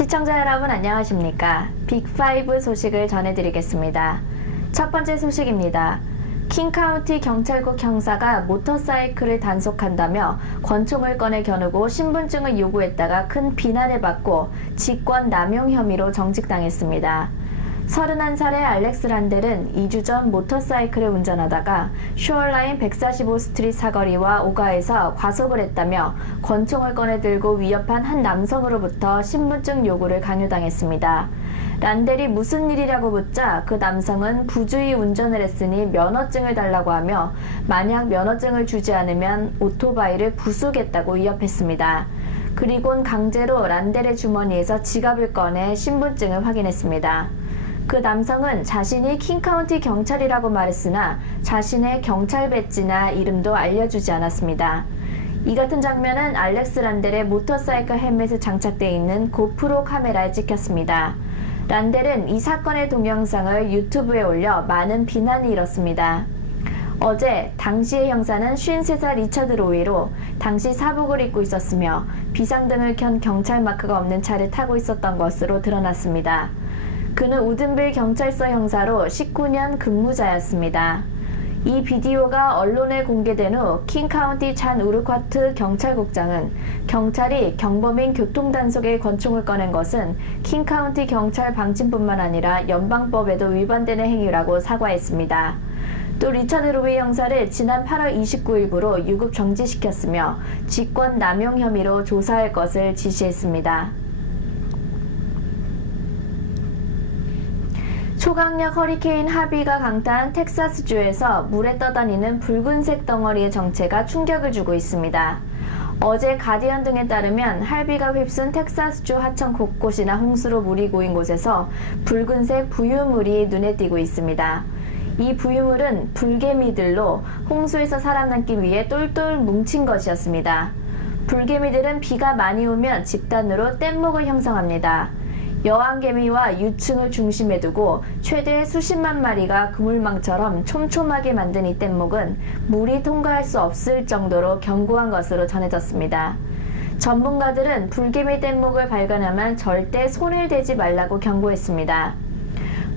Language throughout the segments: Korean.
시청자 여러분 안녕하십니까? 빅5 소식을 전해드리겠습니다. 첫 번째 소식입니다. 킹카운티 경찰국 형사가 모터사이클을 단속한다며 권총을 꺼내 겨누고 신분증을 요구했다가 큰 비난을 받고 직권 남용 혐의로 정직당했습니다. 31살의 알렉스 란델은 2주 전 모터사이클을 운전하다가 쇼어라인 145스트리트 사거리와 오가에서 과속을 했다며 권총을 꺼내 들고 위협한 한 남성으로부터 신분증 요구를 강요당했습니다. 란델이 무슨 일이라고 묻자 그 남성은 부주의 운전을 했으니 면허증을 달라고 하며 만약 면허증을 주지 않으면 오토바이를 부수겠다고 위협했습니다. 그리곤 강제로 란델의 주머니에서 지갑을 꺼내 신분증을 확인했습니다. 그 남성은 자신이 킹카운티 경찰이라고 말했으나 자신의 경찰 배지나 이름도 알려주지 않았습니다. 이 같은 장면은 알렉스 란델의 모터사이클 헬멧에 장착되어 있는 고프로 카메라에 찍혔습니다. 란델은 이 사건의 동영상을 유튜브에 올려 많은 비난이 일었습니다. 어제 당시의 형사는 53살 리처드 로이로 당시 사복을 입고 있었으며 비상등을 켠 경찰 마크가 없는 차를 타고 있었던 것으로 드러났습니다. 그는 우든빌 경찰서 형사로 19년 근무자였습니다. 이 비디오가 언론에 공개된 후 킹카운티 찬 우르쿼트 경찰국장은 경찰이 경범인 교통단속에 권총을 꺼낸 것은 킹카운티 경찰 방침뿐만 아니라 연방법에도 위반되는 행위라고 사과했습니다. 또 리처드 로이 형사를 지난 8월 29일부로 유급 정지시켰으며 직권 남용 혐의로 조사할 것을 지시했습니다. 초강력 허리케인 하비가 강타한 텍사스주에서 물에 떠다니는 붉은색 덩어리의 정체가 충격을 주고 있습니다. 어제 가디언 등에 따르면 하비가 휩쓴 텍사스주 하천 곳곳이나 홍수로 물이 고인 곳에서 붉은색 부유물이 눈에 띄고 있습니다. 이 부유물은 불개미들로 홍수에서 살아남기 위해 똘똘 뭉친 것이었습니다. 불개미들은 비가 많이 오면 집단으로 뗏목을 형성합니다. 여왕개미와 유충을 중심에 두고 최대 수십만 마리가 그물망처럼 촘촘하게 만든 이 뗏목은 물이 통과할 수 없을 정도로 견고한 것으로 전해졌습니다. 전문가들은 불개미 뗏목을 발견하면 절대 손을 대지 말라고 경고했습니다.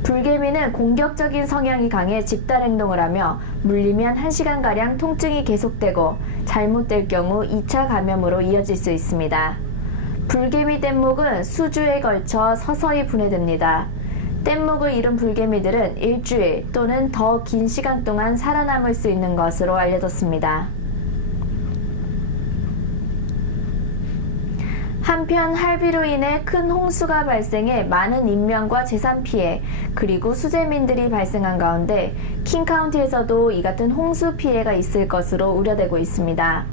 불개미는 공격적인 성향이 강해 집단 행동을 하며 물리면 1시간가량 통증이 계속되고 잘못될 경우 2차 감염으로 이어질 수 있습니다. 불개미 뗏목은 수주에 걸쳐 서서히 분해됩니다. 뗏목을 이룬 불개미들은 일주일 또는 더 긴 시간 동안 살아남을 수 있는 것으로 알려졌습니다. 한편 할비로 인해 큰 홍수가 발생해 많은 인명과 재산 피해 그리고 수재민들이 발생한 가운데 킹카운티에서도 이 같은 홍수 피해가 있을 것으로 우려되고 있습니다.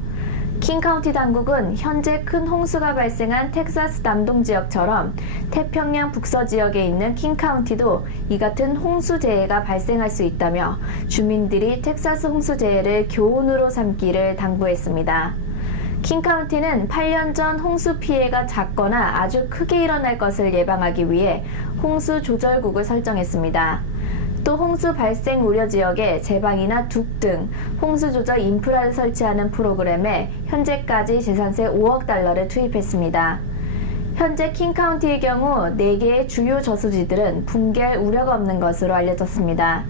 킹카운티 당국은 현재 큰 홍수가 발생한 텍사스 남동 지역처럼 태평양 북서 지역에 있는 킹카운티도 이 같은 홍수재해가 발생할 수 있다며 주민들이 텍사스 홍수재해를 교훈으로 삼기를 당부했습니다. 킹카운티는 8년 전 홍수 피해가 작거나 아주 크게 일어날 것을 예방하기 위해 홍수 조절국을 설정했습니다. 또 홍수 발생 우려 지역에 제방이나 둑 등 홍수 조절 인프라를 설치하는 프로그램에 현재까지 재산세 5억 달러를 투입했습니다. 현재 킹카운티의 경우 4개의 주요 저수지들은 붕괴할 우려가 없는 것으로 알려졌습니다.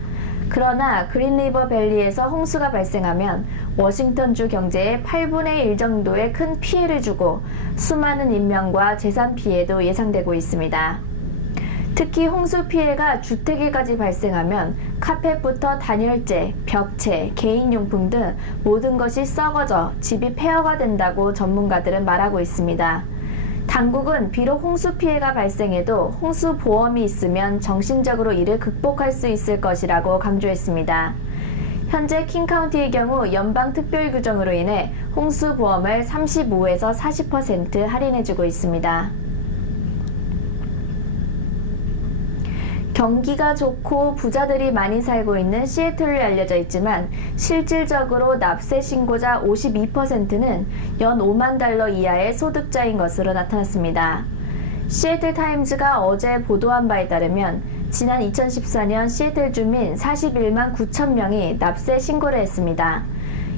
그러나 그린리버 밸리에서 홍수가 발생하면 워싱턴주 경제에 8분의 1 정도의 큰 피해를 주고 수많은 인명과 재산 피해도 예상되고 있습니다. 특히 홍수 피해가 주택에까지 발생하면 카펫부터 단열재, 벽체, 개인용품 등 모든 것이 썩어져 집이 폐허가 된다고 전문가들은 말하고 있습니다. 당국은 비록 홍수 피해가 발생해도 홍수 보험이 있으면 정신적으로 이를 극복할 수 있을 것이라고 강조했습니다. 현재 킹카운티의 경우 연방 특별 규정으로 인해 홍수 보험을 35에서 40% 할인해주고 있습니다. 경기가 좋고 부자들이 많이 살고 있는 시애틀이 알려져 있지만 실질적으로 납세 신고자 52%는 연 5만 달러 이하의 소득자인 것으로 나타났습니다. 시애틀 타임즈가 어제 보도한 바에 따르면 지난 2014년 시애틀 주민 41만 9천 명이 납세 신고를 했습니다.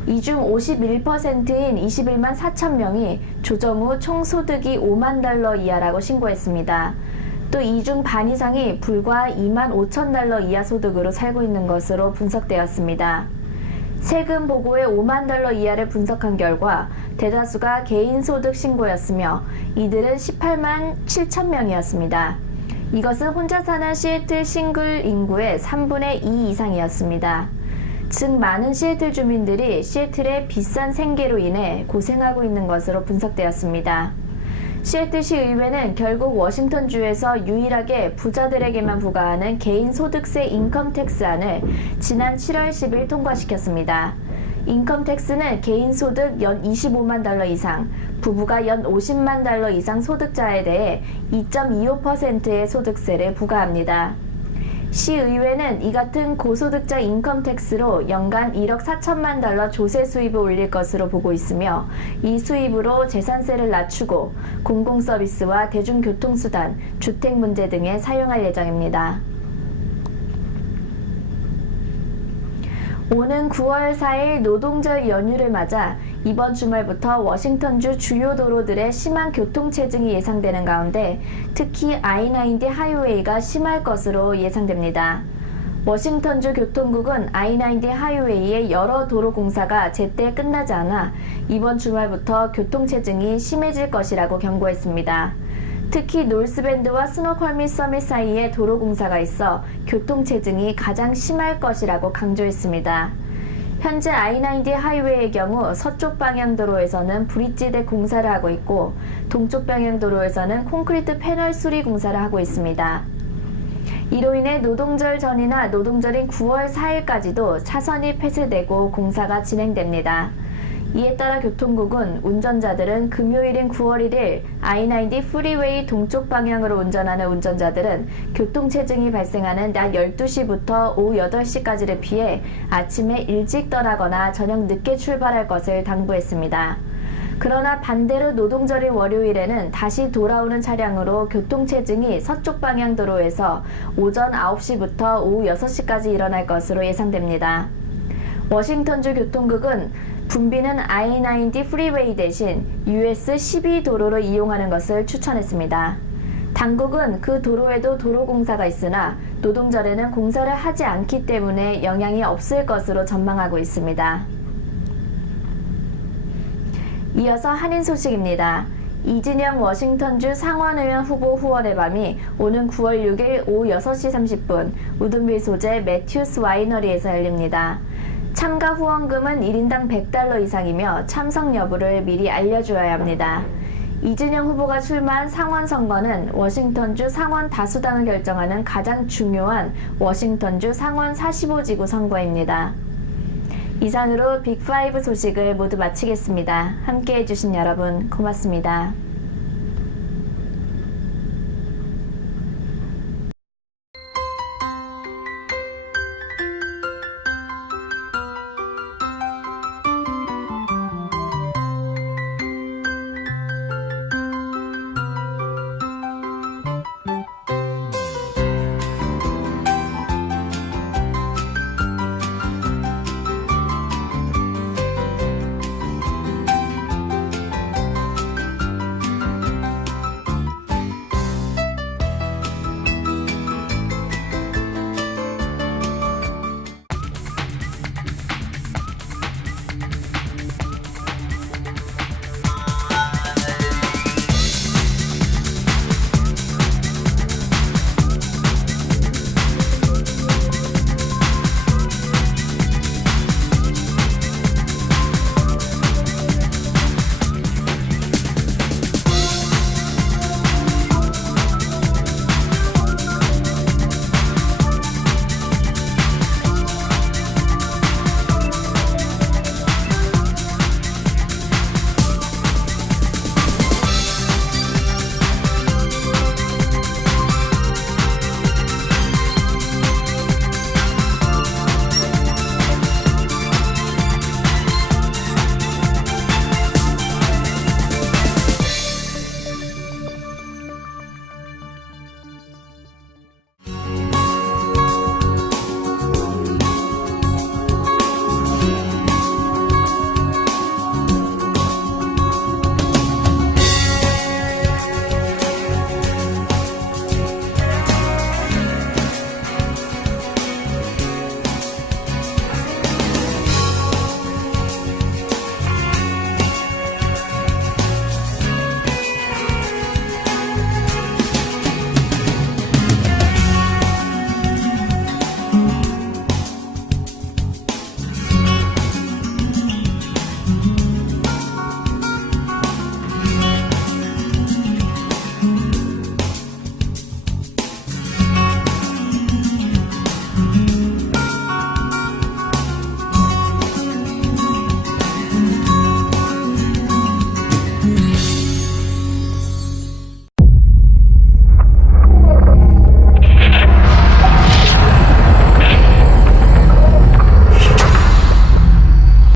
이 중 51%인 21만 4천 명이 조정 후 총 소득이 5만 달러 이하라고 신고했습니다. 또 이 중 반 이상이 불과 2만 5천 달러 이하 소득으로 살고 있는 것으로 분석되었습니다. 세금 보고의 5만 달러 이하를 분석한 결과 대다수가 개인 소득 신고였으며 이들은 18만 7천 명이었습니다. 이것은 혼자 사는 시애틀 싱글 인구의 3분의 2 이상이었습니다. 즉 많은 시애틀 주민들이 시애틀의 비싼 생계로 인해 고생하고 있는 것으로 분석되었습니다. 시애틀시 의회는 결국 워싱턴주에서 유일하게 부자들에게만 부과하는 개인소득세 인컴택스안을 지난 7월 10일 통과시켰습니다. 인컴택스는 개인소득 연 25만 달러 이상, 부부가 연 50만 달러 이상 소득자에 대해 2.25%의 소득세를 부과합니다. 시의회는 이 같은 고소득자 인컴택스로 연간 1억 4천만 달러 조세 수입을 올릴 것으로 보고 있으며 이 수입으로 재산세를 낮추고 공공서비스와 대중교통수단, 주택 문제 등에 사용할 예정입니다. 오는 9월 4일 노동절 연휴를 맞아 이번 주말부터 워싱턴주 주요 도로들의 심한 교통체증이 예상되는 가운데 특히 I-90 하이웨이가 심할 것으로 예상됩니다. 워싱턴주 교통국은 I-90 하이웨이의 여러 도로 공사가 제때 끝나지 않아 이번 주말부터 교통체증이 심해질 것이라고 경고했습니다. 특히 놀스밴드와 스노컬미 서밋 사이에 도로 공사가 있어 교통체증이 가장 심할 것이라고 강조했습니다. 현재 I-90 하이웨이의 경우 서쪽 방향 도로에서는 브릿지대 공사를 하고 있고 동쪽 방향 도로에서는 콘크리트 패널 수리 공사를 하고 있습니다. 이로 인해 노동절 전이나 노동절인 9월 4일까지도 차선이 폐쇄되고 공사가 진행됩니다. 이에 따라 교통국은 운전자들은 금요일인 9월 1일 I-90 프리웨이 동쪽 방향으로 운전하는 운전자들은 교통체증이 발생하는 낮 12시부터 오후 8시까지를 피해 아침에 일찍 떠나거나 저녁 늦게 출발할 것을 당부했습니다. 그러나 반대로 노동절인 월요일에는 다시 돌아오는 차량으로 교통체증이 서쪽 방향 도로에서 오전 9시부터 오후 6시까지 일어날 것으로 예상됩니다. 워싱턴주 교통국은 붐비는 I-90 프리웨이 대신 US 12 도로를 이용하는 것을 추천했습니다. 당국은 그 도로에도 도로 공사가 있으나 노동절에는 공사를 하지 않기 때문에 영향이 없을 것으로 전망하고 있습니다. 이어서 한인 소식입니다. 이진영 워싱턴주 상원의원 후보 후원의 밤이 오는 9월 6일 오후 6시 30분 우든빌 소재 매튜스 와이너리에서 열립니다. 참가 후원금은 1인당 $100 이상이며 참석 여부를 미리 알려주어야 합니다. 이진영 후보가 출마한 상원 선거는 워싱턴주 상원 다수당을 결정하는 가장 중요한 워싱턴주 상원 45지구 선거입니다. 이상으로 빅5 소식을 모두 마치겠습니다. 함께해 주신 여러분 고맙습니다.